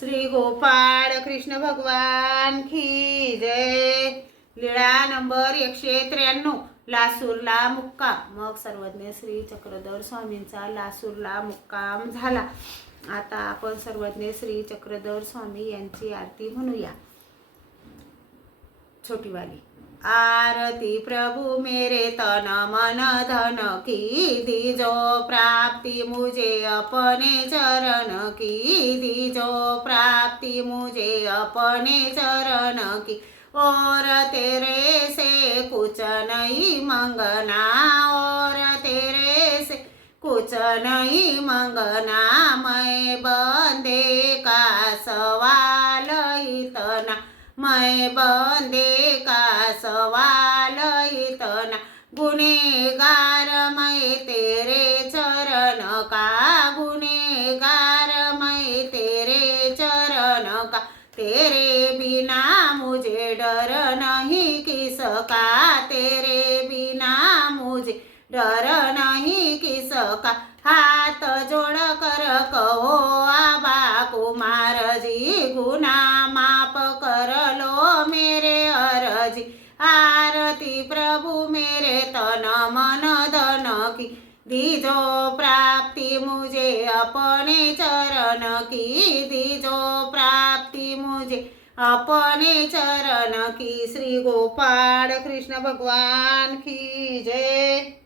श्री गोपाळ कृष्ण भगवान की जय। लीळा नंबर 193, लासूरला मुक्काम। मग सर्वज्ञ श्री चक्रधर स्वामींचा लासूरला मुक्काम झाला। आता आपण सर्वज्ञ श्री चक्रधर स्वामी यांची आरती म्हणूया। छोटी वाली। आरती प्रभु मेरे तन मन धन की दीजो प्राप्ति मुझे अपने चरण की, दीजो प्राप्ति मुझे अपने चरण की। और तेरे से कुछ नहीं मंगना, और तेरे से कुछ नहीं मंगना। मैं बंदे का सवाल इतना, मैं बंदे का सवाल इतना। गुनेगार मैं तेरे चरण का, गुनेगार मैं तेरे चरण का। तेरे बिना मुझे डर नहीं किसका, तेरे बिना मुझे डर नहीं किसका। हाथ जोड़ कर कहो आबा कुमार जी, गुनाह माफ कर लो मेरे अर्जी। आरती प्रभु मेरे तन मन धन की, दीजो प्राप्ति मुझे अपने चरण की, दीजो प्राप्ति मुझे अपने चरण की। श्री गोपाळ कृष्ण भगवान की जय।